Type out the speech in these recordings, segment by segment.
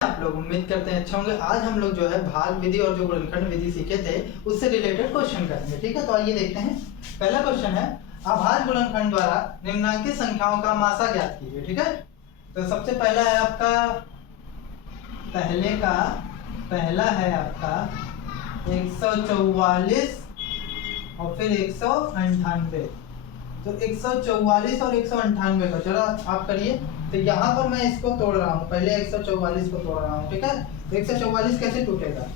आप लोग उम्मीद करते हैं अच्छा होंगे। आज हम लोग जो है भाग विधि और जो गुणनखंड विधि सीखे थे उससे रिलेटेड क्वेश्चन करेंगे। ठीक है, तो आइए देखते हैं। पहला क्वेश्चन है अभाज्य गुणनखंड द्वारा निम्नांकित संख्याओं का मासा ज्ञात कीजिए। ठीक है, तो सबसे पहला है आपका पहला है आपका 144 और फिर 198। तो 144 और 198 का जरा आप करिए। तो यहाँ पर मैं इसको तोड़ रहा हूँ, पहले 144 को तोड़ रहा हूँ। ठीक है, तो 144 कैसे टूटेगा?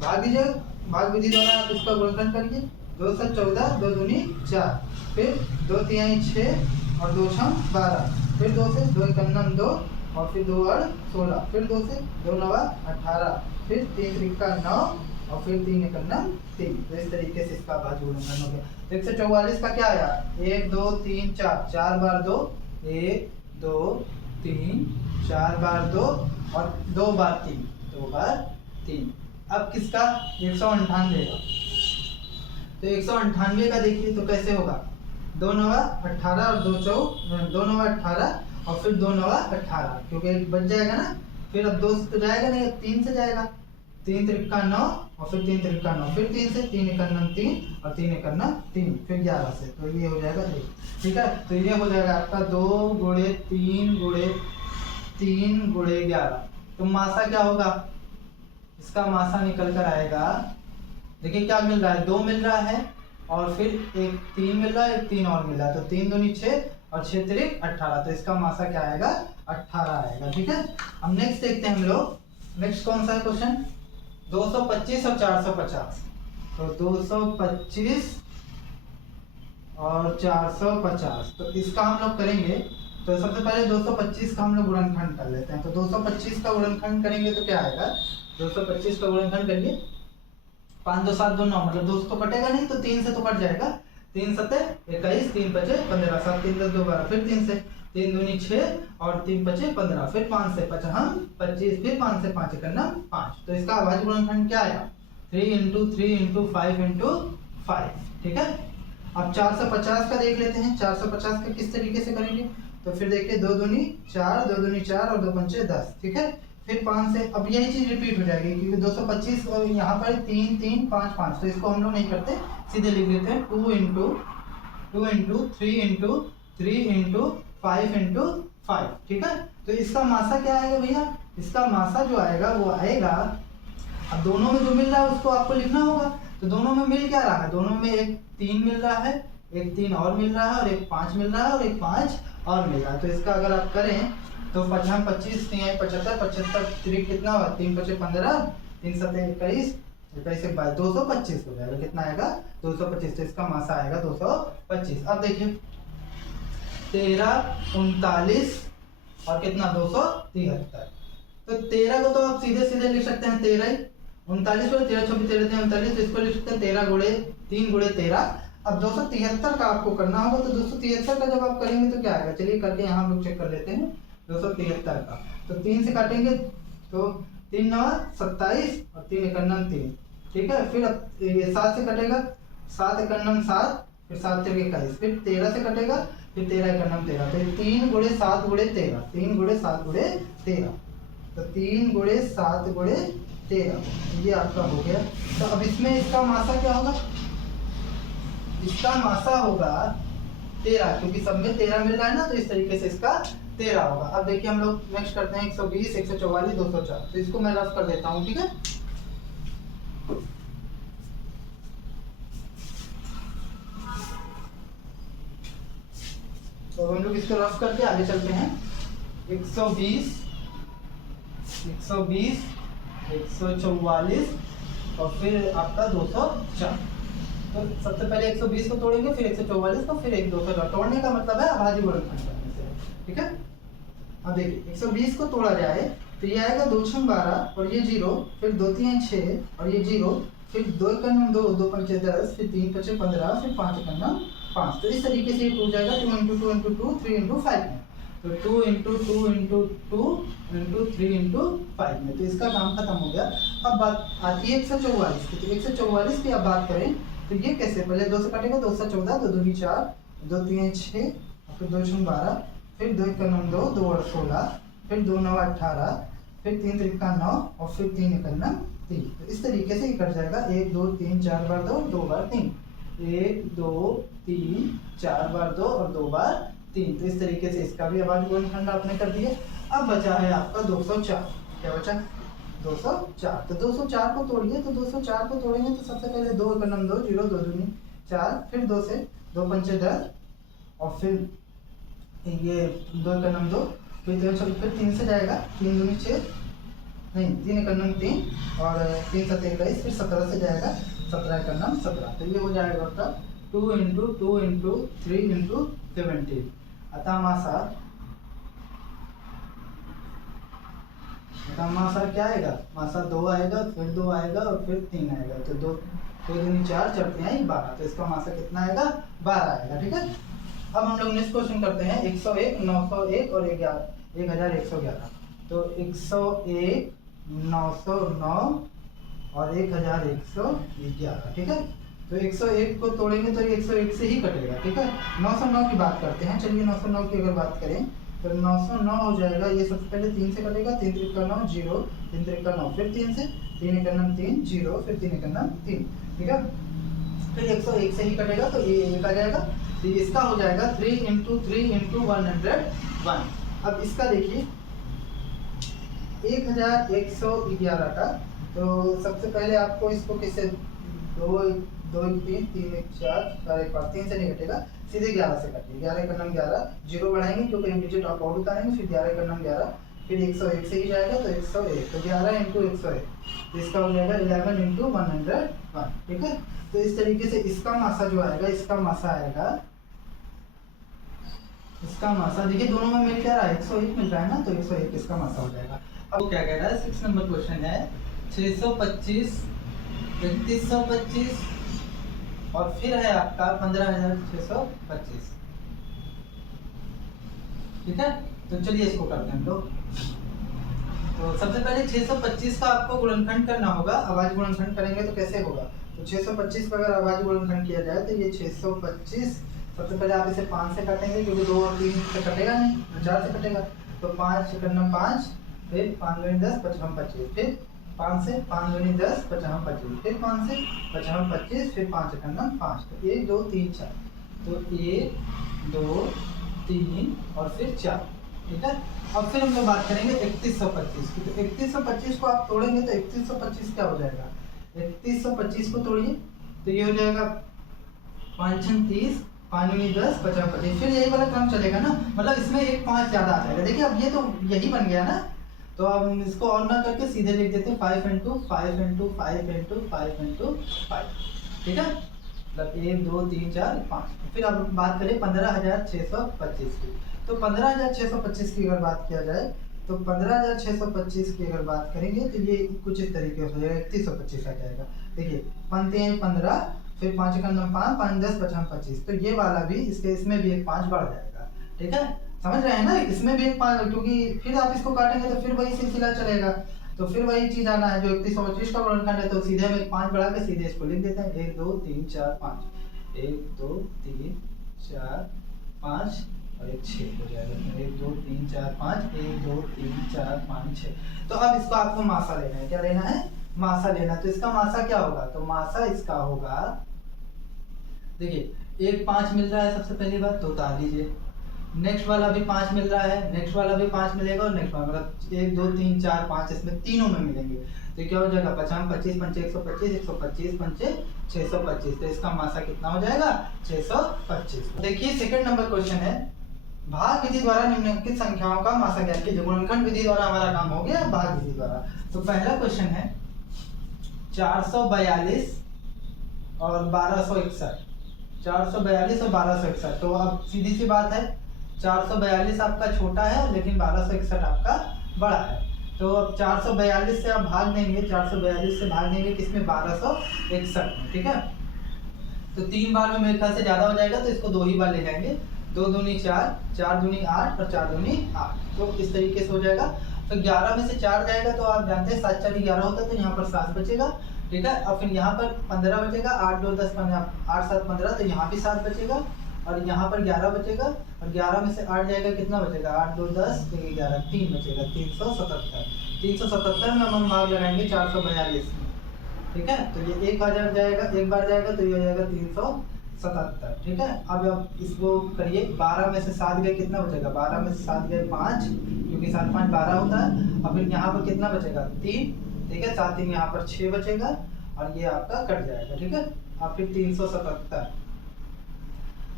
भाग विधि द्वारा आप इसका गुणनखंड करिए। 2 से 14, 2 दूनी 4, फिर 2 तिहाई 6 और 2 छम 12, फिर 2 से 2 एकन्नम 2 और फिर 2 और 16, फिर 2 से 2 नवा 18, फिर 3 त्रिका 9 और फिर 3 एकन्नम 3। तो इस तरीके से इसका भाज्य गुणनखंड हो गया। तो 144 का क्या आया? 1 2 3 4, 4 बार 2, 1 2 3, 4 बार 2 और 2 बार 3, 2 बार 3। अब किसका? 198 का। तो 198 का देखिए तो कैसे होगा? 2 नवा 18 और 2 नवा 18 और फिर 2 नवा 18, क्योंकि एक बच जाएगा ना। फिर अब 2 से तो जाएगा नहीं, अब 3 से जाएगा। 3 त्रिका 9 और फिर 3 त्रिका 9, फिर 3 से 3 एकन्नम 3 और 3 एकन्नम 3, फिर 11 से। तो ये हो जाएगा 1। ठीक है, तो ये हो जाएगा आपका 2 गुणे 3 गुणे 3 गुणे 11। तो मासा क्या होगा? इसका मासा निकल कर आएगा, देखिए क्या मिल रहा है, 2 मिल रहा है और फिर एक 3 मिल रहा है, एक 3 और मिल रहा है। तो 3 दूनी 6 और 6 त्रिक 18। तो इसका मासा क्या आएगा? 18 आएगा। ठीक है, अब नेक्स्ट देखते हैं हम लोग। नेक्स्ट कौन सा है क्वेश्चन? 225 और 450। तो 225 और 450, तो इसका हम लोग करेंगे। तो सबसे पहले 225 का हम लोग गुणनखंड कर लेते हैं। तो 225 का गुणनखंड करेंगे तो क्या आएगा? 225 का गुणनखंड करिए। 5 2 7 2 9, मतलब 2 तो कटेगा नहीं, तो 3 से तो कट जाएगा। 3 7 21, 3 5 15, 7 3 10 2 12, फिर 3 से 3 दूनी 6 और 3 5 15, फिर 5 से 55 25, फिर 5 से 5 एकन्नम 5। तो इसका अभाज्य गुणनखंड क्या आएगा? 3 × 3 × 5 × 5। ठीक है, अब 450 का देख लेते हैं। 450 का किस तरीके से करेंगे? तो फिर देखिए 2 दूनी 4, 2 दूनी 4 और 2 पंचे 10। ठीक है, फिर 5 से अब यही चीज रिपीट हो जाएगी, क्योंकि 225 और यहाँ पर 3 3 5 5। तो इसको हम लोग नहीं करते, सीधे लिख देते हैं 2 × 3 × 3 × 5 × 5। ठीक है, तो इसका मासा क्या आएगा भैया? इसका मासा जो आएगा वो आएगा, अब दोनों में जो मिल रहा है उसको आपको लिखना होगा। तो दोनों में मिल क्या रहा है? दोनों में एक 3 मिल रहा है, एक 3 और मिल रहा है और एक 5 मिल रहा है और एक 5 और मिल रहा है। तो इसका अगर आप करें तो 25 3 75, 75 3 कितना हुआ? 3 5 15, 3 7 21, 21 से 22, 225 हो जाएगा। कितना आएगा? 225। तो इसका मासा आएगा 225। अब देखिए 13 39 और कितना? 273। तो 13 को तो आप सीधे सीधे लिख सकते हैं 13 ही। 39 को 13 26 13 39, तो इसको लिख सकते हैं 13 गुणे 3 गुणे 13। अब 273 का आपको करना होगा। तो 273 का जब आप करेंगे तो क्या आएगा? चलिए करके यहाँ हम लोग चेक कर लेते हैं। 273 का तो 3 से काटेंगे तो 3 9 27 और 3 एकन्नम 3। ठीक है, फिर अब ये 7 से कटेगा, 7 एकन्नम 7, फिर 7 3 21, फिर 13 से कटेगा, फिर 13 एकन्नम 13। तो 3 गुणे 7 गुणे 13, 3 गुणे 7 गुणे 13। तो 3 गुणे 7 गुणे 13 ये आपका हो गया। तो अब इसमें इसका मासा क्या होगा? इसका मासा होगा 13, क्योंकि सब में 13 मिल रहा है ना। तो इस तरीके से इसका 13 होगा। अब देखिए हम लोग नेक्स्ट करते हैं 120 144 204। तो इसको मैं रफ कर देता हूँ। ठीक है, तो हम लोग इसको रफ करके आगे चलते हैं। 120 144 और फिर आपका 204। तो सबसे पहले 120 को तोड़ेंगे, फिर 144 को, फिर 204। तोड़ने का मतलब है अभाज्य गुणनखंड करने से। ठीक है, अब देखिए 120 को तोड़ा जाए तो ये आएगा 2 6 12 और ये 0, फिर 2 3 6 और ये 0, फिर 2 एकन्नम 2, 2 पंचे 10, फिर 3 5 15, फिर 5 एकन्नम 5। तो इस तरीके से ये टूट जाएगा 2 × 2 × 2 3 × 5 में। तो 2 × 2 × 2 × 3 × 5 में। तो इसका काम खत्म हो गया। अब बात आती है 144 की। तो 144 की अब बात करें तो ये कैसे? पहले 2 से काटेगा, 2 से 14, 2 दूनी 4, 2 3 6, फिर 2 6 12, फिर 2 एकन्नम 2, 2 और 16, फिर 2 9 18, फिर 3 त्रिका 9 और फिर 3 एकन्ना 3। तो इस तरीके से ये कट जाएगा 1 2 3 4 बार 2 2 बार 3, 1 2 3 4 बार 2 और 2 बार 3। तो इस तरीके से इसका भी अभाज्य गुणनखंड आपने कर दिया। अब बचा है आपका 204। क्या बचा? 204। तो 204 को तोड़िए। तो 204 को तोड़ेंगे तो सबसे पहले 2 एकन्नम 2 0 2 दूनी 4, फिर 2 से 2 पंचे 10 और फिर ये 2 एकन्नम 2, फिर 3 से जाएगा 3 दूनी 6, नहीं 3 एकन्नम 3 और 3 7 21, फिर 17 से जाएगा 17 एकन्नम 17। तो ये हो जाएगा आपका 2 × 2 × 3 × 17। अतः मासा क्या आएगा? मासा 2 आएगा, फिर 2 आएगा और फिर 3 आएगा। तो 2 दूनी 4 चढ़ते हैं 12। तो इसका मासा कितना आएगा? 12 आएगा। ठीक है। अब हम लोग नेक्स्ट क्वेश्चन करते हैं 101 901 और 1111। तो 101 909 और 1111। ठीक है। तो 101 को तोड़ेंगे तो ये 101 से ही कटेगा। ठीक है। 909 की बात करते हैं। चलिए 909 की अगर बात करें तो 909 हो जाएगा। ये सबसे पहले 3 से कटेगा, 3 त्रिका 9 0, 3 त्रिका 9, फिर 3 से 3 एकन्नम 3 0, फिर 3 एकन्नम 3। ठीक है। फिर 101 से ही कटेगा तो ये 1 आ जाएगा। तो इसका हो जाएगा 3 × 3 × 101। अब इसका देखिए 1111 का। तो सबसे पहले आपको इसको किससे 2 2 3 3 1 4 4 1 5 3 से नहीं कटेगा, सीधे 11 से काटिए। 11 एकन्नम 11, 0 बढ़ाएंगे क्योंकि एक डिजिट आप और उतारेंगे, फिर 11 एकन्नम 11, फिर 101 से ही जाएगा तो 101। तो 11 × 101, तो इसका हो जाएगा 11 × 101। ठीक है। तो इस तरीके से इसका मासा जो आएगा, इसका मासा देखिए दोनों में मिल क्या रहा है? 101 मिल रहा है ना, तो 101 इसका मासा हो जाएगा। अब क्या कह रहा है? 6 नंबर क्वेश्चन है 625 3125 और फिर है आपका 15625। ठीक है। तो चलिए इसको करते हैं हम लोग। तो सबसे पहले 625 का आपको गुणनखंड करना होगा। अभाज्य गुणनखंड करेंगे तो कैसे होगा? तो 625 का अगर अभाज्य गुणनखंड किया जाए तो ये 625, सबसे पहले आप इसे 5 से काटेंगे क्योंकि 2 और 3 से कटेगा नहीं, 4 से कटेगा। तो 5 एकन्नम 5, फिर 5 दूनी 10 55 25, फिर 5 से 5 दूनी 10 55 25, फिर 5 से 55 25, फिर 5 एकन्नम 5। तो 1 2 3 4, तो 1 2 3 और फिर 4। ठीक है। अब फिर हम लोग बात करेंगे 3125 की। तो 3125 को आप तोड़ेंगे तो 3125 क्या हो जाएगा? 3125 को तोड़िए तो ये हो जाएगा 5 × 30, 5 दूनी 10 55 25। फिर यही वाला क्रम चलेगा ना, मतलब इसमें एक 5 ज्यादा आ जाएगा। देखिए अब ये तो यही बन गया ना, तो अब हम इसको और ना करके सीधे लिख देते हैं 5 × 5 × 5 × 5 × 5। ठीक है। मतलब 1 2 3 4 5। फिर अब बात करें 15625 की। तो 15625 की अगर बात किया जाए तो 15625 की अगर बात करेंगे तो ये कुछ इस तरीके से हो जाएगा। 3125 आ जाएगा। देखिए पंक्ति हैं 15, फिर 5 एकन्नम 5, 5 10 55 25। तो ये वाला भी इसमें भी एक 5 बढ़ जाएगा। ठीक है। समझ रहे हैं ना? इसमें भी एक 5, क्योंकि फिर आप इसको काटेंगे तो फिर वही सिलसिला चलेगा। तो फिर वही चीज आना है जो 3125 का गुणनखंड है। तो सीधे हम एक 5 बढ़ा के सीधे इसको लिख देते हैं 1 2 3 4 5, 1 2 3 4 5 और एक 6 हो जाएगा। 1 2 3 4 5, 1 2 3 4 5 6। तो अब इसको आपको मासा लेना है। क्या लेना है? मासा लेना। तो इसका मासा क्या होगा? तो मासा इसका होगा, देखिए एक 5 मिल रहा है सबसे पहली बात, तो उतार लीजिए। नेक्स्ट वाला भी 5 मिल रहा है, नेक्स्ट वाला भी 5 मिलेगा और नेक्स्ट वाला, मतलब 1 2 3 4 5 इसमें तीनों में मिलेंगे। तो क्या हो जाएगा? 55 25 पंचे 125, 125 पंचे 625। तो इसका मासा कितना हो जाएगा? 625। देखिए सेकंड नंबर क्वेश्चन है, भाग विधि द्वारा निम्नलिखित संख्याओं का मासा ज्ञात कीजिए। गुणनखंड विधि द्वारा हमारा काम हो गया, भाग विधि द्वारा। तो पहला क्वेश्चन है 442 और 1261। 442 और 1261। तो अब सीधी सी बात है 442 आपका छोटा है लेकिन 1261 आपका बड़ा है। तो अब 442 से आप भाग देंगे, 442 से भाग देंगे किसमें? 1261 में। ठीक है। तो 3 बार में मेरे ख्याल से ज्यादा हो जाएगा, तो इसको 2 ही बार ले जाएंगे। 2 दूनी 4, 4 दूनी 8 और 4 दूनी 8। तो इस तरीके से हो जाएगा। तो 11 में से 4 जाएगा तो आप जानते हैं 7 4 11 होता है, तो यहाँ पर 7 बचेगा। ठीक है। और फिर यहाँ पर 15 बचेगा, 8 2 10 15, 8 7 15, तो यहाँ भी 7 बचेगा और यहाँ पर 11 बचेगा। और 11 में से 8 जाएगा, कितना बचेगा? 8 2 10 11 3 बचेगा, 377। 377 में हम भाग लगाएंगे 442 में, ठीक है। तो ये एक बार जाएगा तो ये हो जाएगा 377, ठीक है। अब आप इसको करिए, 12 में से 7 गए कितना बचेगा, 12 में से 7 गए 5, क्योंकि 7 5 12 होता है। और फिर यहाँ पर कितना बचेगा 3, ठीक है। 7 3 यहाँ पर 6 बचेगा और ये आपका कट जाएगा, ठीक है। अब फिर 377,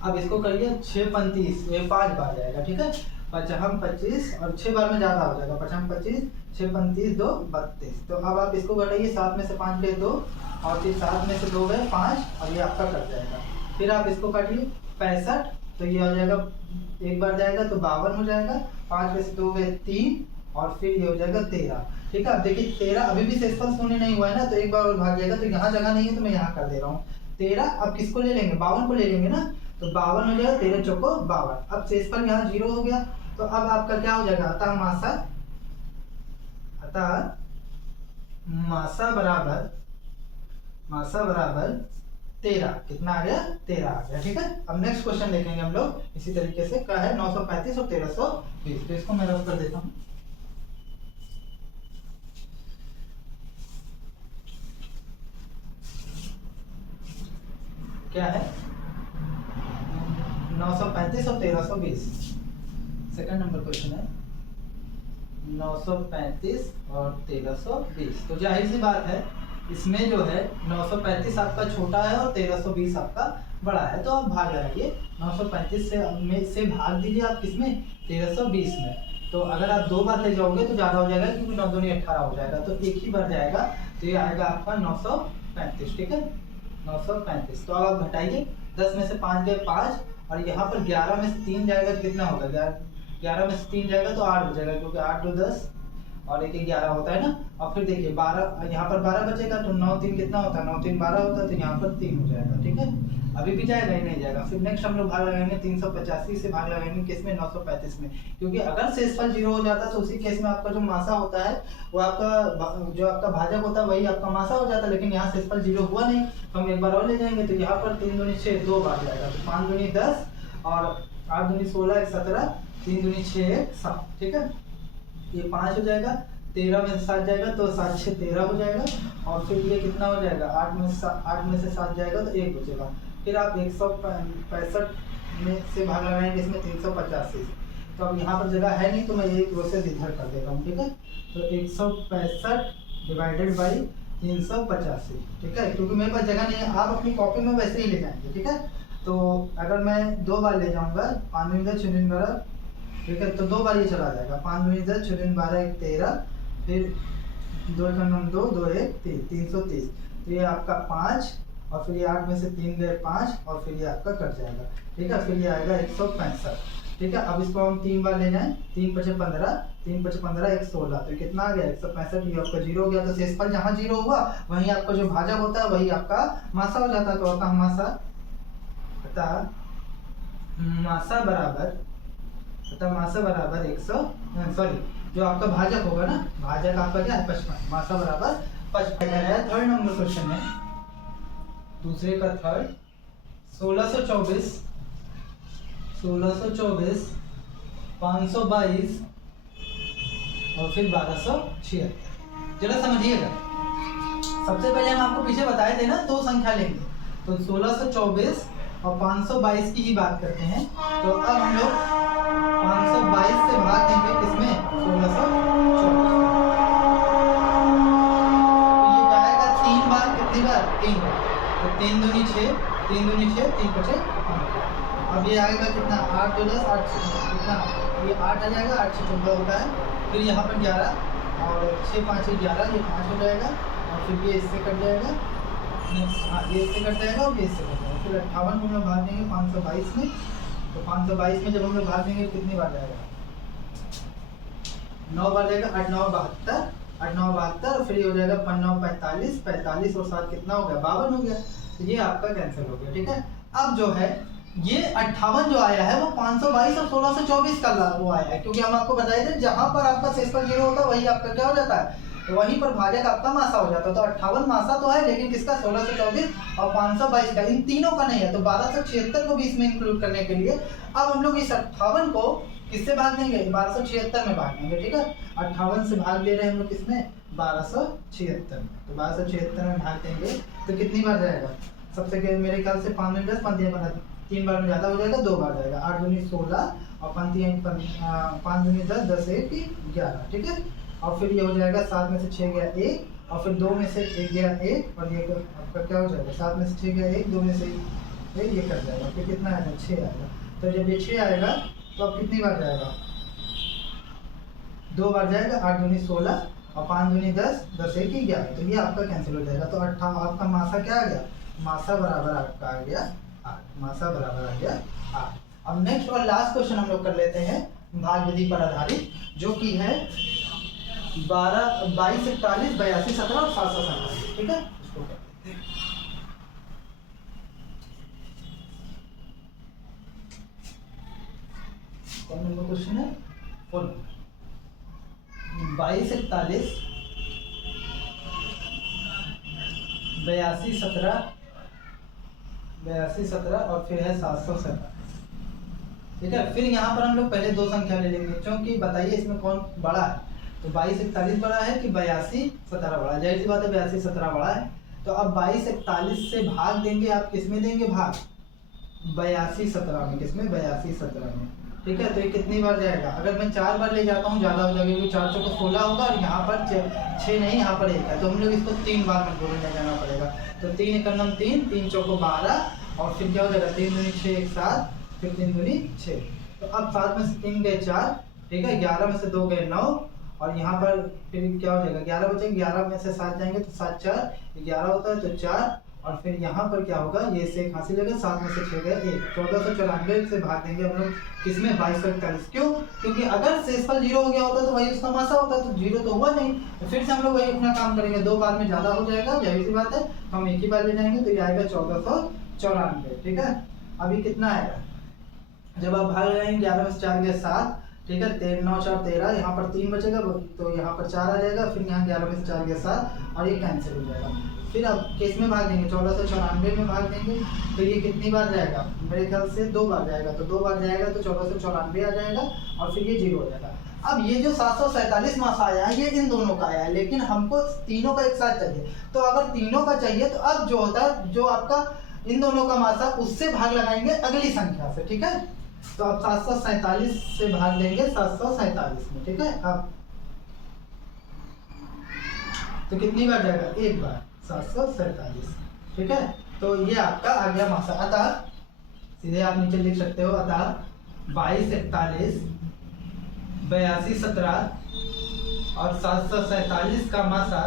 अब इसको करिए 6 35, ये 5 बार जाएगा, ठीक है। 55 25 और 6 बार में ज़्यादा हो जाएगा, 55 25 6 35 2 32। तो अब आप इसको घटाइए, 7 में से 5 गए 2 और फिर 7 में से 2 गए 5 और ये आपका कट जाएगा। फिर आप इसको काटिए 65, तो ये हो जाएगा, एक बार जाएगा तो 52 हो जाएगा, 5 में से 2 गए 3 और फिर ये हो जाएगा 13, ठीक है। अब देखिए 13 अभी भी शेषफल शून्य नहीं हुआ है ना, तो एक बार और भाग जाएगा, तो यहाँ जगह नहीं है तो मैं यहाँ कर दे रहा हूँ 13। अब किसको ले लेंगे, 52 को ले लेंगे ना, तो 52 हो जाएगा, 13 चौको 52। अब शेषफल यहाँ 0 हो गया, तो अब आपका क्या हो जाएगा, अतः मासा बराबर 13, कितना आ गया 13 आ गया, ठीक है। अब नेक्स्ट क्वेश्चन देखेंगे हम लोग इसी तरीके से, क्या है 935 और 1320। तो इसको मैं रफ कर देता हूँ। क्या है 935 और 1320, सेकंड नंबर क्वेश्चन है 935 और 1320। तो जाहिर सी बात है इसमें जो है 935 आपका छोटा है और 1320 आपका बड़ा है, तो आप भाग लगाइए 935 से भाग दीजिए आप किसमें 1320 में। तो अगर आप 2 बार ले जाओगे तो ज़्यादा हो जाएगा, क्योंकि 9 दूनी 18 हो जाएगा, तो एक ही बार जाएगा, तो ये आएगा आपका 935, ठीक है 935। तो अब आप घटाइए, 10 में से 5 गए 5 और यहाँ पर 11 में से 3 जाएगा तो कितना होगा, 11 में से 3 जाएगा तो 8 हो जाएगा, क्योंकि 8 2 10 और 1 11 होता है ना। और फिर देखिए 12, यहाँ पर 12 बचेगा, तो 9 3 कितना होता है, 9 3 12 होता है, तो यहाँ पर 3 हो जाएगा, ठीक है। अभी भी जाएगा ही नहीं जाएगा। फिर नेक्स्ट हम लोग भाग लगाएंगे 385 से भाग लगाएंगे किसमें 935 में, क्योंकि अगर शेषफल 0 हो जाता तो उसी केस में आपका जो मासा होता है वो आपका जो आपका भाजक होता है वही आपका मासा हो जाता है, लेकिन यहाँ शेषफल 0 हुआ नहीं, तो हम एक बार और ले जाएंगे। तो यहाँ पर 3 दूनी 6 2 बार जाएगा, तो 5 दूनी 10 और 8 दूनी 16 1 17 3 दूनी 6 1 7, ठीक है। ये 5 हो जाएगा, 13 में से 7 जाएगा तो 7 6 13 हो जाएगा, और फिर ये कितना हो जाएगा 8 में से 7 जाएगा तो 1 बचेगा। फिर आप 165 में से भाग लगाएंगे इसमें 385। तो अब यहाँ पर जगह है नहीं, तो मैं ये प्रोसेस इधर कर देता हूँ, ठीक है। तो 165 डिवाइडेड बाई 385, ठीक है, क्योंकि मेरे पास जगह नहीं है, आप अपनी कॉपी में वैसे ही ले जाएंगे, ठीक है। तो अगर मैं 2 बार ले जाऊँगा 5 दूनी 10 6 दूनी 12, ठीक है, तो 2 बार ये चला जाएगा, 5 दूनी 10 6 दूनी 12 1 13, फिर 2 का नाम 2 2 1 3 330। तो ये आपका 5 और फिर ये 8 में से 3 गए 5 और फिर ये आपका कट जाएगा, ठीक है। फिर ये आएगा 165, ठीक है। अब इसको हम 3 बार ले जाएं, 3 5 15 3 5 15 1 16, तो कितना आ गया 165। ये आपका 0 हो गया, तो शेषफल जहाँ 0 हुआ वहीं आपका जो भाजक होता है वही आपका मासा हो जाता है। तो अतः मासा बराबर 100, सॉरी जो आपका भाजक होगा ना, भाजक आपका क्या है 55, मासा बराबर 55 है। थर्ड नंबर क्वेश्चन है, दूसरे का थर्ड 1624 522 और फिर 1276। जरा समझिएगा, सबसे पहले हम आपको पीछे बताए थे ना 2 संख्या लेंगे, तो 1624 और 522 की ही बात करते हैं। तो अब हम लोग 522 से भाग देंगे किसमें 1624, तो ये जाएगा 3 बार, कितनी बार 3 बार, तो 3 दूनी 6 3 दूनी 6 3 5 अब ये आएगा कितना 8 2 10 8 कितना, ये 8 आ जाएगा, 8 6 14 होता है। फिर यहाँ पर 11 और 6 5 11, ये 5 हो जाएगा, और फिर ये इससे कट जाएगा, हाँ ये इससे कट जाएगा और ये इससे कट जाएगा। फिर 58 को हम लोग भाग देंगे 522 में, तो 522 में जब हम लोग भाग देंगे कितनी बार जाएगा 9 बार जाएगा, 8 9 72 और फिर ये हो जाएगा 5 9 45 45 और 7 कितना हो गया 52 हो गया। तो ये आपका कैंसिल हो गया, ठीक है। अब जो है ये 58 जो आया है वो 522 और 1624 का वो आया है, क्योंकि हम आपको बताए थे जहां पर आपका शेषफल 0 होता है वही आपका क्या हो जाता है, तो वहीं पर भाजक आपका मासा हो जाता है। तो 58 मासा तो है, लेकिन किसका 1624 और 522 का, इन तीनों का नहीं है। तो 1276 को भी इसमें इंक्लूड करने के लिए अब हम लोग इस 58 को किससे भाग देंगे, 1276 में भाग देंगे, ठीक है। 58 से भाग दे रहे हैं हम लोग किसमें, 1276 में। तो 1276 में भाग देंगे तो कितनी बार जाएगा, सबसे मेरे ख्याल से 5 में 10, 5 15, 3 बार में ज़्यादा हो जाएगा, 2 बार जाएगा। 8 दूनी 16 और 5 दूनी 10, 10 1 11, ठीक है। और फिर ये हो जाएगा 7 में से 6 गया 1, और फिर 2 में से 1 गया 1, और ये आपका क्या हो जाएगा, 7 में से 6 गया 1, 2 में से 1 ये कट जाएगा, फिर कितना आएगा, 6 आएगा। तो जब ये 6 आएगा तो अब कितनी बार जाएगा, 2 बार जाएगा। 8 दूनी 16 और 5 दूनी 10, 10 1 11, तो ये आपका कैंसिल हो जाएगा। तो आपका मासा क्या आ गया, मासा बराबर आपका आ गया 8, मासा बराबर आ गया 8। अब नेक्स्ट और लास्ट क्वेश्चन हम लोग कर लेते हैं भाग विधि पर आधारित, जो कि है 22 41 82 17 और 747, ठीक है। इसको करते हैं। कौन नंबर क्वेश्चन है, 4 22 41 82 17 और फिर है 747, ठीक है। फिर यहाँ पर हम लोग पहले 2 संख्या ले लेंगे, क्योंकि बताइए इसमें कौन बड़ा है। तो 22 41 बड़ा है कि 82 17 बड़ा है, जाहिर सी बात है 82 17 बड़ा है। तो अब 22 41 से भाग देंगे, आप किस में देंगे भाग, 82 17 में, किसमें, 82 17 में, ठीक है। तो ये कितनी बार जाएगा, अगर मैं 4 बार ले जाता हूँ ज़्यादा हो जाएगा, क्योंकि 4 चौको 16 होगा और यहाँ पर 6 नहीं, यहाँ पर 1 है, तो हम लोग इसको 3 बार में गोल ले जाना पड़ेगा। तो 3 एकम 3, 3 चौको 12, और फिर क्या हो जाएगा, 3 दूनी 6 1 7, फिर 3 दूनी 6। तो अब 7 में से 3 गए 4, ठीक है। 11 में से 2 गए 9, और यहाँ पर फिर क्या हो जाएगा, 11 बचेंगे, 11 में से 7 जाएंगे तो 7 4 11 होता है, तो 4, और फिर यहाँ पर क्या होगा, ये से एक हासिल होगा, 7 में से 6 गए 1, 1494 से भाग देंगे हम लोग किसमें, 2241। क्यों, क्योंकि अगर शेषफल 0 हो गया होता तो वही उसका मासा होता, तो 0 तो हुआ नहीं, तो फिर से हम लोग वही अपना काम करेंगे। 2 बार में ज़्यादा हो जाएगा, जाहिर सी बात है, तो हम एक ही बार ले जाएंगे, तो ये आएगा 1494, ठीक है। अभी कितना आएगा, जब आप भाग लगाएंगे 11 में से 4 गए 7, ठीक है, 13 9 4 13, यहाँ पर 3 बचेगा, तो यहाँ पर 4 आ जाएगा, फिर यहाँ 11 में से 4 गया 7, और ये कैंसिल हो जाएगा। फिर अब किस में भाग देंगे, 1494 में भाग देंगे, तो ये कितनी बार जाएगा, मेरे ख्याल से 2 बार जाएगा, तो 2 बार जाएगा तो 1494 आ जाएगा, और फिर ये 0 हो जाएगा। अब ये जो 747 मासा आया है, ये इन दोनों का आया है, लेकिन हमको तीनों का एक साथ चाहिए। तो अगर तीनों का चाहिए तो अब जो होता है, जो आपका इन दोनों का मासा, उससे भाग लगाएंगे अगली संख्या से, ठीक है। तो अब 747 से भाग देंगे 747 में, ठीक है। अब तो कितनी बार जाएगा, एक बार, 747, ठीक है। तो ये आपका आ गया मासा। अतः सीधे आप नीचे लिख सकते हो, अतः 22 41 82 17 और 747 का मासा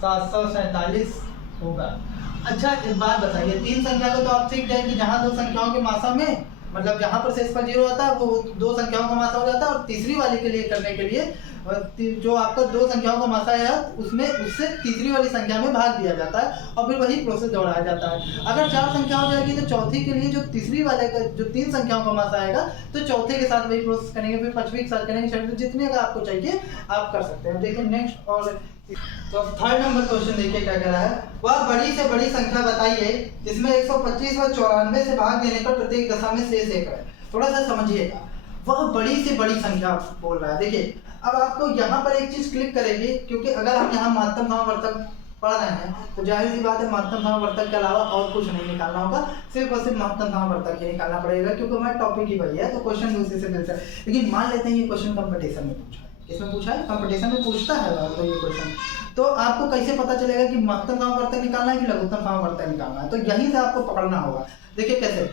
747 होगा। अच्छा एक बात बताइए, 3 संख्या को तो आप सीख गए कि जहाँ 2 संख्याओं के मासा में, मतलब जहाँ पर शेषफल 0 आता है वो 2 संख्याओं का मासा हो जाता है, और तीसरी वाली के लिए करने के लिए जो आपका 2 संख्याओं का मासा है उसमें उससे तीसरी वाली संख्या में भाग दिया जाता है, और फिर वही प्रोसेस दोहराया जाता है। अगर 4 संख्या हो जाएगी तो चौथी के लिए जो तीसरी वाले का जो 3 संख्याओं का मासा आएगा, तो चौथे के साथ वही प्रोसेस करेंगे, फिर पांचवी के साथ करेंगे, छठे, जितने का आपको चाहिए आप कर सकते हैं। देखिए नेक्स्ट, और तो 3rd नंबर क्वेश्चन देखिए क्या कह रहा है, वह बड़ी से बड़ी संख्या बताइए जिसमें 125 व 94 से भाग देने पर प्रत्येक दशा में शेष 1 है। थोड़ा सा समझिएगा, वह बड़ी से बड़ी संख्या बोल रहा है। देखिए अब आपको यहाँ पर एक चीज क्लिक करेगी, क्योंकि अगर हम यहाँ महत्तम समावर्तक पढ़ रहे हैं तो जाहिर सी बात है महत्तम समावर्तक के अलावा और कुछ नहीं निकालना होगा, सिर्फ और सिर्फ महत्तम समावर्तक ही निकालना पड़ेगा, क्योंकि हमारा टॉपिक ही वही है, तो क्वेश्चन दूसरे से मिलता है। लेकिन मान लेते हैं ये क्वेश्चन कंपटीशन में पूछा है, किसमें पूछा है, कंपटीशन में पूछता है तो ये क्वेश्चन, तो आपको कैसे पता चलेगा कि महत्तम समावर्तक निकालना है कि लघुत्तम समावर्तक निकालना है, तो यहीं से आपको पकड़ना होगा। देखिए कैसे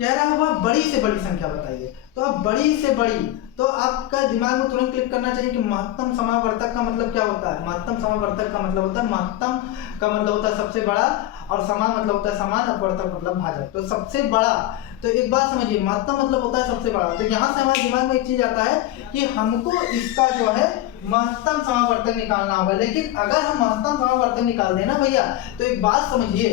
कह रहा है, वह बड़ी से बड़ी संख्या बताइए, तो अब बड़ी से बड़ी, तो आपका दिमाग में तुरंत क्लिक करना चाहिए कि महत्तम समावर्तक का मतलब क्या होता है। महत्तम समावर्तक का मतलब होता है, महत्तम का मतलब होता है सबसे बड़ा, और समान मतलब होता है समान, अपवर्तक मतलब भाजक। तो सबसे बड़ा, तो एक बात समझिए, महत्तम मतलब होता है सबसे बड़ा, तो यहाँ से हमारे दिमाग में एक चीज आता है कि हमको इसका जो है महत्तम समावर्तक निकालना होगा। लेकिन अगर हम महत्तम समावर्तक निकाल देना भैया, तो एक बात समझिए,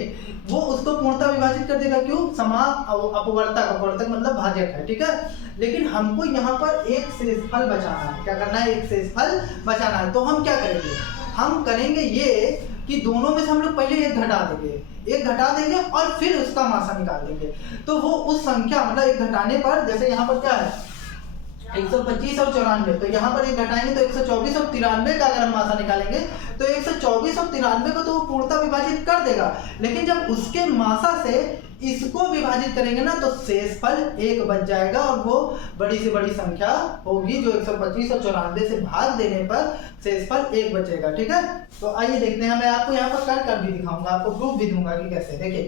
वो उसको पूर्णतः विभाजित कर देगा। क्यों, समान अपवर्तक, अपवर्तक मतलब भाजक है, ठीक है। लेकिन हमको यहाँ पर एक शेषफल बचाना है, क्या करना है, एक शेषफल बचाना है। तो हम क्या करेंगे, हम करेंगे ये कि दोनों में से हम लोग पहले एक घटा देंगे और फिर उसका मासा निकाल देंगे। तो वो उस संख्या मतलब एक घटाने पर, जैसे यहाँ पर क्या है 125 और 94, तो यहाँ पर एक घटाएंगे तो 124 और 93 का अगर हम मासा निकालेंगे तो 124 और 93 को तो वो पूर्णतः विभाजित कर देगा, लेकिन जब उसके मासा से इसको विभाजित करेंगे ना तो शेषफल 1 बच जाएगा और वो बड़ी से बड़ी संख्या होगी जो 125 और 94 से भाग देने पर शेषफल 1 बचेगा। ठीक है, तो आइए देखते हैं। मैं आपको यहाँ पर कर भी दिखाऊंगा, आपको प्रूफ भी दूंगा कि कैसे। देखिए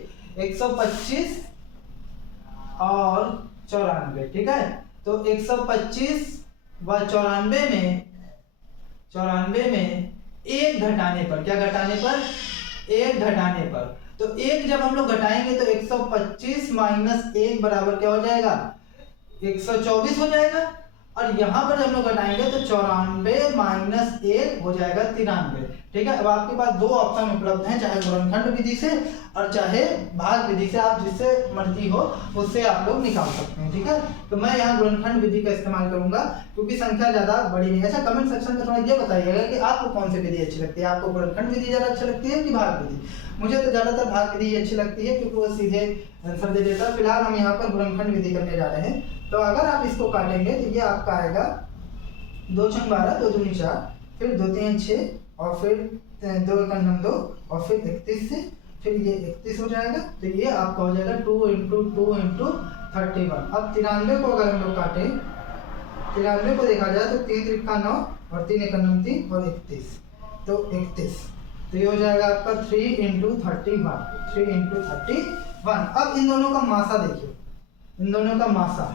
125 और 94, ठीक है, तो 125 व 94 में एक घटाने पर, क्या घटाने पर, एक घटाने पर, तो एक जब हम लोग घटाएंगे तो 125 माइनस 1 बराबर क्या हो जाएगा 124 हो जाएगा, और यहाँ पर हम लोग घटाएंगे तो 94 माइनस 1 हो जाएगा 93। ठीक है, अब आपके पास दो ऑप्शन उपलब्ध हैं, चाहे गुणनखंड विधि से और चाहे भाग विधि से, आप जिससे मर्जी हो उससे आप लोग निकाल सकते हैं। ठीक है, तो मैं यहाँ गुणनखंड विधि का इस्तेमाल करूंगा क्योंकि संख्या ज्यादा बड़ी नहीं है। अच्छा, कमेंट सेक्शन में थोड़ा ये बताइएगा कि आपको कौन सी विधि अच्छी लगती है, आपको गुणनखंड विधि ज्यादा अच्छी लगती है कि भाग विधि? मुझे तो ज्यादातर भाग विधि अच्छी लगती है क्योंकि वो सीधे आंसर दे देता है। फिलहाल हम यहाँ पर गुणनखंड विधि करने जा रहे हैं, तो अगर आप इसको काटेंगे तो ये आपका आएगा 2 छंग 12, 2 दूनी 4, फिर 2 3 6 और फिर 2 एकम 2 और फिर 31 से फिर ये 31 हो जाएगा, तो ये आपका हो जाएगा 2 × 2 × 31। अब 93 को अगर हम लोग काटें, 93 को देखा जाए तो 3 × 9 और 3 एकम 3 और 31, तो 31, तो ये हो जाएगा आपका 3 × 31, 3 × 31। अब इन दोनों का मासा देखिए, इन दोनों का मासा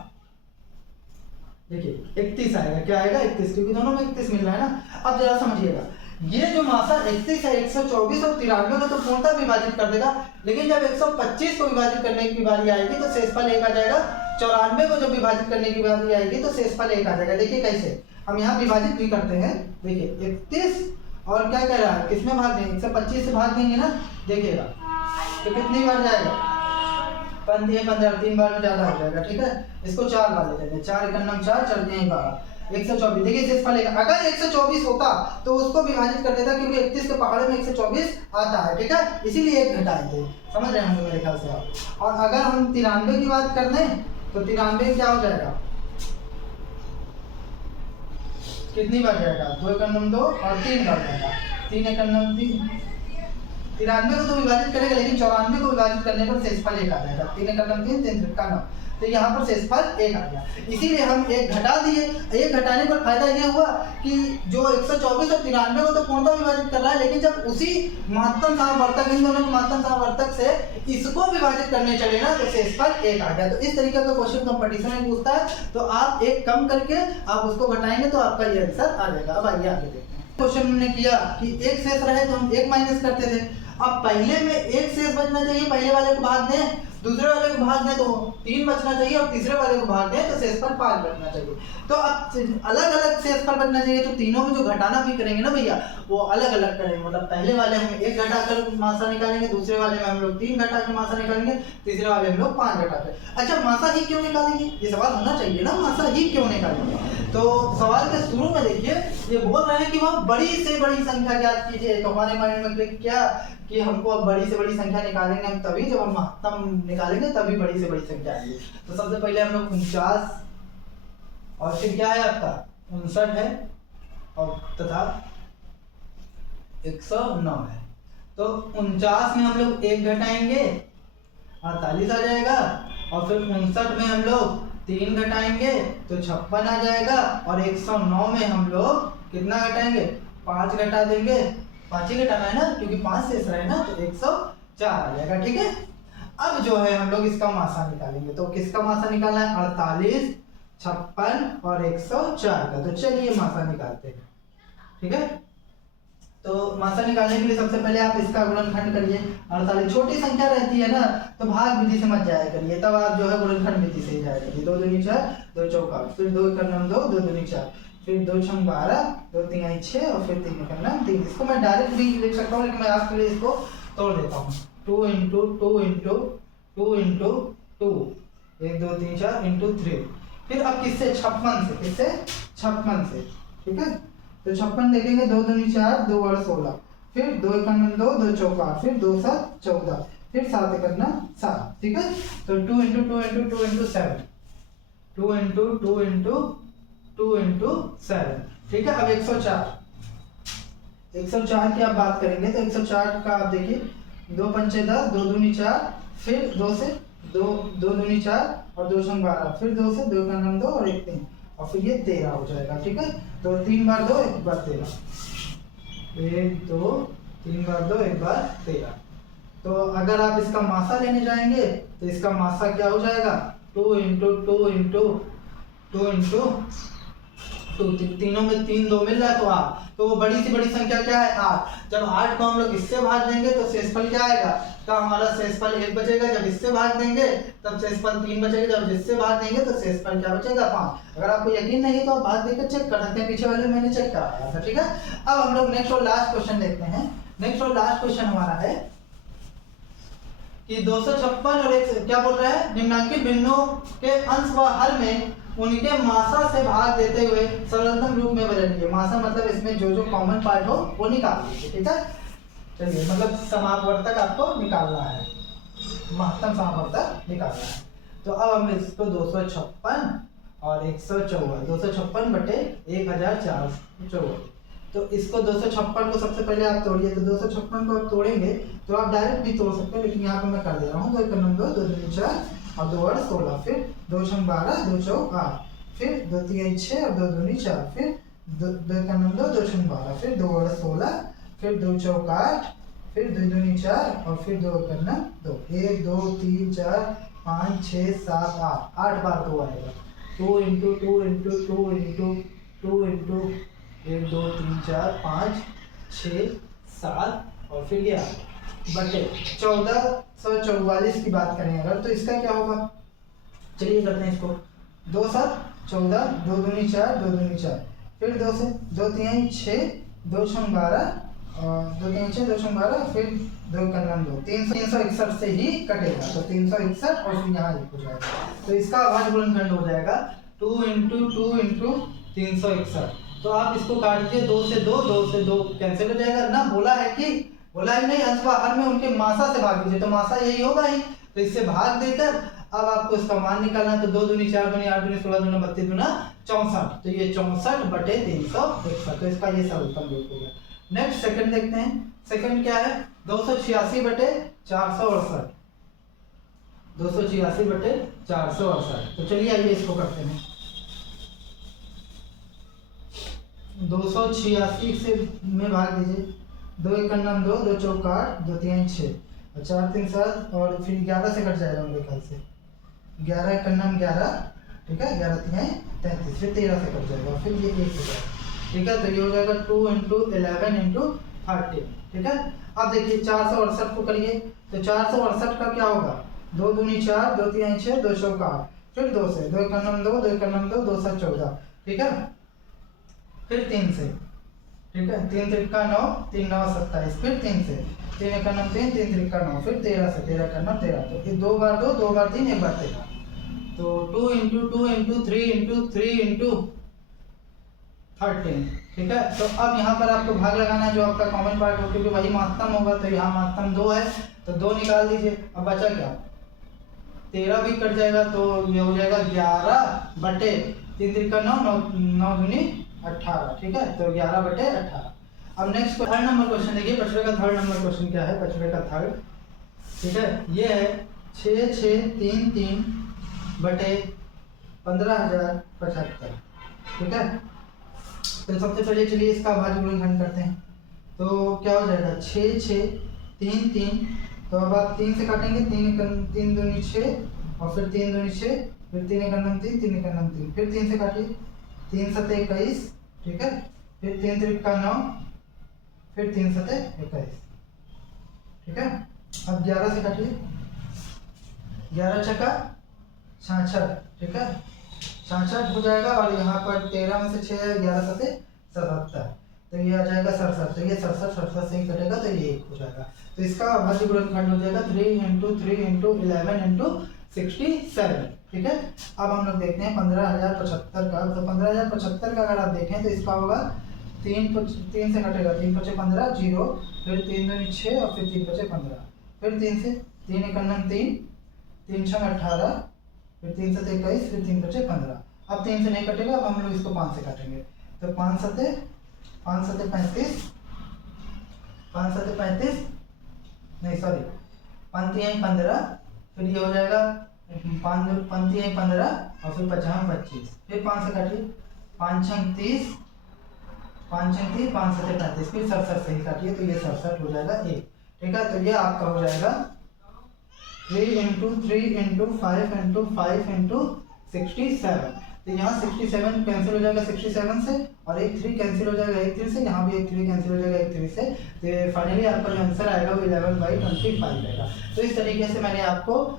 देखिए 31 आएगा, क्या आएगा 31, क्योंकि दोनों में 31 मिल रहा है ना। अब जरा समझिएगा, ये जो मासा 31 है 124 और 93 को तो पूर्णतः विभाजित कर देगा, लेकिन जब 125 को विभाजित करने की बारी आएगी तो शेषफल 1 आ जाएगा। 94 को जब विभाजित करने की बारी आएगी तो शेषफल 1 आ जाएगा। देखिए कैसे हम यहाँ विभाजित भी करते हैं, देखिए 31 और क्या कह रहा है, किसमें भाग देंगे, 125 से भाग देंगे ना, देखिएगा तो कितनी बार जाएगा, 15 3 बार में ज्यादा हो जाएगा। ठीक है, इसको 4 बार ले लेते हैं, 4 एकम 4 चलते हैं 12, 124। देखिए शेषफल अगर 124 होता तो उसको विभाजित कर देता, क्योंकि 31 के पहाड़े में 124 आता है। ठीक है, इसीलिए एक घटाए थे, समझ रहे होंगे मेरे ख्याल से आप। और अगर हम 93 की बात कर दें तो 93 क्या हो जाएगा, कितनी बार जाएगा, 2 एकम 2 और 3 बार जाएगा, 3 एकम 3। 93 को तो विभाजित करेगा, लेकिन 94 को विभाजित करने पर शेषफल 1 आ जाएगा, 3 एकम 3 3 × 9, तो यहाँ पर शेषफल 1 आ गया। इसीलिए हम 1 घटा दिए। 1 घटाने पर फायदा ये हुआ कि जो 124 और 93 को तो पूर्णतः विभाजित कर रहा है, लेकिन जब उसी महत्तम सामवर्तक, इन दोनों के महत्तम सामवर्तक से इसको विभाजित करने चले ना तो शेषफल 1 आ गया। तो इस तरीके का क्वेश्चन कंपटीशन में पूछता है, तो आप एक कम करके आप उसको घटाएंगे तो आपका ये आंसर आ जाएगा। अब आइए आगे देखते हैं। क्वेश्चन हमने किया कि एक शेष रहे तो हम 1 माइनस करते थे। अब पहले में एक शेष बचना चाहिए, पहले वाले को भाग दें, दूसरे वाले को भाग दें तो 3 बचना चाहिए, और तीसरे वाले को भाग दें तो शेषफल 5 बचना चाहिए। तो अब अलग अलग शेषफल बचना चाहिए, तो तीनों में जो घटाना भी करेंगे ना भैया वो अलग अलग करेंगे। मतलब पहले वाले हम 1 घटाकर मासा निकालेंगे, दूसरे वाले में हम लोग 3 घटाकर मासा निकालेंगे, तीसरे वाले में हम लोग 5 घटाकर। अच्छा, मासा ही क्यों निकालेंगे, ये सवाल होना चाहिए ना, मासा ही क्यों निकालेंगे? तो सवाल के शुरू में देखिए ये बोल रहे हैं कि वह बड़ी से बड़ी संख्या ज्ञात कीजिए। तो हमारे माइंड में क्लिक किया कि हमको अब बड़ी से बड़ी संख्या निकालेंगे हम, तभी जब हम महत्तम निकालेंगे तभी बड़ी से बड़ी संख्या आएगी। तो सबसे पहले हम लोग 49 और फिर क्या है आपका 59 है और तथा 109 है। तो 49 में हम लोग 1 घटाएंगे 48 आ जाएगा, और फिर 59 में हम लोग 3 घटाएंगे तो 56 आ जाएगा, और 109 में हम लोग कितना घटाएंगे 5 घटा देंगे, 5 ही घटाना है ना क्योंकि 5 शेष रहे ना, तो 104 आ जाएगा। ठीक है, अब जो है हम लोग इसका मासा निकालेंगे। तो किसका मासा निकालना है, 48, 56 और 104 का। तो चलिए मासा निकालते हैं। ठीक है, तो मासा निकालने के लिए सबसे पहले आप इसका गुणनखंड करिए। 48 छोटी संख्या रहती है ना तो भाग विधि से मत जाया करिए, तब आप जो है गुणनखंड विधि से ही जाया करिए। 2 दूनी 4, 2 चौका, फिर 2 एकम 2, 2 दूनी 4, फिर 2 छंग 12, 2 तीन 6 और फिर 3 एकम 3। इसको मैं डायरेक्ट भी लिख सकता हूँ, लेकिन मैं आपके लिए इसको तोड़ देता हूँ। 2 × 2 × 2 × 2 1 2 3 4 × 3। फिर अब किससे 56 से, किससे 56 से। ठीक है, तो 56 देखेंगे, 2 दूनी 4, 2 और 16, फिर 2 एकम 2, 2 चौका 8, फिर 2 7 14, फिर 7 एकम 7। ठीक है, तो 2 into 2 into 2 into 7, 2 into 2 into 2 into 7। ठीक है, अब 104, 104 की आप बात करेंगे तो 104 का आप देखिए 2 पंचे 10, 2 दूनी 4, फिर 2 से 2, 2 दूनी 4 और 2 संग 12, फिर 2 से 2 का नाम 2 और 1 3, और फिर ये 13 हो जाएगा। ठीक है, तो 3 बार 2 1 बार 13, 1 2 3 बार 2 1 बार 13। तो अगर आप इसका मासा लेने जाएंगे तो इसका मासा क्या हो जाएगा, 2 इंटू 2 इंटू 2 इंटू 2, तीनों में 3 2 मिल रहा है तो 8, तो वो बड़ी से बड़ी संख्या क्या है 8। जब 8 को हम लोग इससे भाग देंगे तो शेषफल क्या आएगा, तो हमारा शेषफल 1 बचेगा। जब इससे भाग देंगे तब शेषफल 3 बचेगा। जब इससे भाग देंगे तो शेषफल क्या बचेगा 5। अगर आपको यकीन नहीं तो आप भाग देकर चेक कर सकते हैं, पीछे वाले मैंने चेक कराया था। ठीक है, अब हम लोग नेक्स्ट और लास्ट क्वेश्चन देखते हैं। नेक्स्ट और लास्ट क्वेश्चन हमारा है कि 256 और एक क्या बोल रहा है, निम्नांकित भिन्नों के अंश व हर में उनके मासा से भाग देते हुए सरलतम रूप में बदलिए। मासा मतलब इसमें जो जो कॉमन पार्ट हो वो निकाल लीजिए। ठीक है, चलिए मतलब समापवर्तक आपको निकालना है, महत्तम समापवर्तक निकालना है। तो अब हम इसको 256 और 154, 256 बटे 1454, तो इसको 256 को सबसे पहले आप तोड़िए। तो 256 को आप तोड़ेंगे तो आप डायरेक्ट भी तोड़ सकते हैं, लेकिन यहाँ पे मैं कर दे रहा हूँ। 2 एकम 2, 2 दूनी 4 और 2 8 16, फिर 2 छंग 12, 2 चौक 8, फिर 2 3 6 और 2 दूनी 4, फिर 2 एकम 2, 2 छंग 12, फिर 2 8 16, फिर 2 चौक 8, फिर 2 दूनी 4 और फिर 2 एकम 2, 1 2 3 4 5 6 7 8, 8 बार 2 आएगा। 2 इंटू 2 इंटू 2 इंटू 2 इंटू 1 2 3 4 5 6 7 और फिर ये 8 बटे 1444 की बात करें अगर, तो इसका क्या होगा, चलिए करते हैं इसको। 2 7 14, 2 दूनी 4, 2 दूनी 4, फिर 2 से 2 3 6, 2 छंग 12 और 2 3 6, 2 छंग 12, फिर 2 का नाम 2, 361 से ही कटेगा। तो 361 और फिर यहाँ 1 हो जाएगा। तो इसका अभाज्य गुणनखंड हो जाएगा 2 इंटू 2 इंटू 361। तो आप इसको काट दीजिए, 2 से 2, 2 से 2 कैंसिल हो जाएगा ना। बोला है नहीं, अंश व हर में उनके मासा से भाग दीजिए, तो मासा यही होगा ही। तो इससे भाग देकर अब आपको इसका मान निकालना। तो 2 दूनी 4 दूनी 8 दूनी 16 दूनी 32 दूना 64, तो ये 64 बटे 361, तो इसका ये सरलतम रूप हो गया। नेक्स्ट सेकंड देखते हैं। सेकंड क्या है, 286 बटे 468, 286 बटे 468। तो चलिए आइए इसको करते हैं। 286 से में भाग दीजिए, 2 एकम 2, 2 चौक 8, 2 3 6 और 4 3 7 और फिर 11 से कट जाएगा मेरे ख्याल से। 11 एकम 11, ठीक है, 11 3 33, फिर 13 से कट जाएगा, फिर ये 1 हो जाएगा। ठीक है, तो ये हो जाएगा 2 इंटू 11 इंटू 30। ठीक है, अब देखिए 468 को करिए, तो 468 का क्या होगा, 2 दूनी 4, 2 3 6, 2 चौक 8, फिर 2 से 2 एकम 2, 2 एकम 2, 2 7 14, ठीक है, फिर 3 से, ठीक है, 3 त्रिका 9, 3 9 27, फिर 3 से 3 एकम 3, 3 त्रिका 9, फिर 13 से 13 एकम 13, तो ये 2 बार 2, 2 बार 3, 1 बार 13, तो 2 इंटू 2 इंटू 3 इंटू 3 इंटू 13। ठीक है, तो अब यहाँ पर आपको भाग लगाना है जो आपका कॉमन पार्ट हो, क्योंकि वही महत्तम होगा। तो यहाँ महत्तम 2 है, तो 2 निकाल दीजिए। अब बचा क्या, 13 भी कट जाएगा, तो ये हो जाएगा 11 बटे 3 त्रिका 9, 9 दूनी 18। ठीक है, तो 11 बटे 18। अब नेक्स्ट थर्ड नंबर क्वेश्चन देखिए। बछड़े का थर्ड नंबर क्वेश्चन क्या है, बछड़े का थर्ड, ठीक है, ये है 6 6 3 3 बटे 15,075। ठीक है, तो सबसे पहले चलिए इसका अभाज्य गुणनखंड करते हैं। तो क्या हो जाएगा, 6 6 3 3, तो अब आप 3 से काटेंगे, 3 दूनी 6 और फिर 3 दूनी 6, फिर 3 एकम 3, 3 एकम 3, फिर 3 से काटिए, 3 7 21, ठीक है, फिर 3 त्रिका 9, फिर 3 7 21, ठीक है। अब 11 से काटिए, 11 छक्का 66, ठीक है, 66 हो जाएगा। और यहाँ पर 13 में से 6 है, 11 7 77, तो ये आ जाएगा 67, तो ये 67 से ही कटेगा, तो ये 1 हो जाएगा। तो इसका अभाज्य गुणनखंड हो जाएगा 3 इंटू 3 इंटू 11 इंटू 67। ठीक है, अब हम लोग देखते हैं 15,075 का। तो 15,075 का अगर आप देखें तो इसका होगा तीन से कटेगा, 3 5 15 0, फिर 3 2 6 और फिर 3 5 15, फिर 3 से 3 1 3, 3 6 18, फिर 3 7 21, फिर 3 5 15। अब 3 से नहीं कटेगा, अब हम लोग इसको 5 से काटेंगे, तो 5 7 35, 5 7 35, नहीं सॉरी 5 3 15, फिर ये हो जाएगा 5 3 15 और फिर 5 25, फिर 5 से काटिए, 5 6 30, 5 6 30, 5 7 35, फिर 67 सही काटिए, तो ये 67 हो जाएगा ए। ठीक है, तो ये आपका हो जाएगा 3 × 3 × 5 × 5 × 67। तो यहाँ 67 कैंसिल हो जाएगा 67 से, और एक 3 कैंसिल हो जाएगा एक 3 से, यहाँ भी एक 3 कैंसिल हो जाएगा एक 3 से, तो फाइनली आपका जो आंसर आएगा वो 11/25 आएगा। तो इस तरीके से मैंने आपको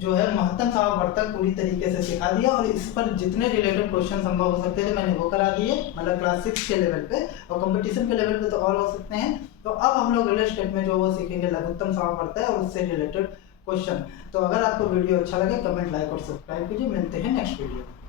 जो है महत्तम सामवर्तक पूरी तरीके से सिखा दिया, और इस पर जितने रिलेटेड क्वेश्चन संभव हो सकते थे मैंने वो करा दिए, मतलब क्लास 6 के लेवल पे, और कंपटीशन के लेवल पे तो और हो सकते हैं। तो अब हम लोग अगले स्टेप में जो वो सीखेंगे लघुत्तम सामवर्तक और उससे रिलेटेड क्वेश्चन। तो अगर आपको वीडियो अच्छा लगे कमेंट, लाइक और सब्सक्राइब कीजिए। मिलते हैं नेक्स्ट वीडियो में।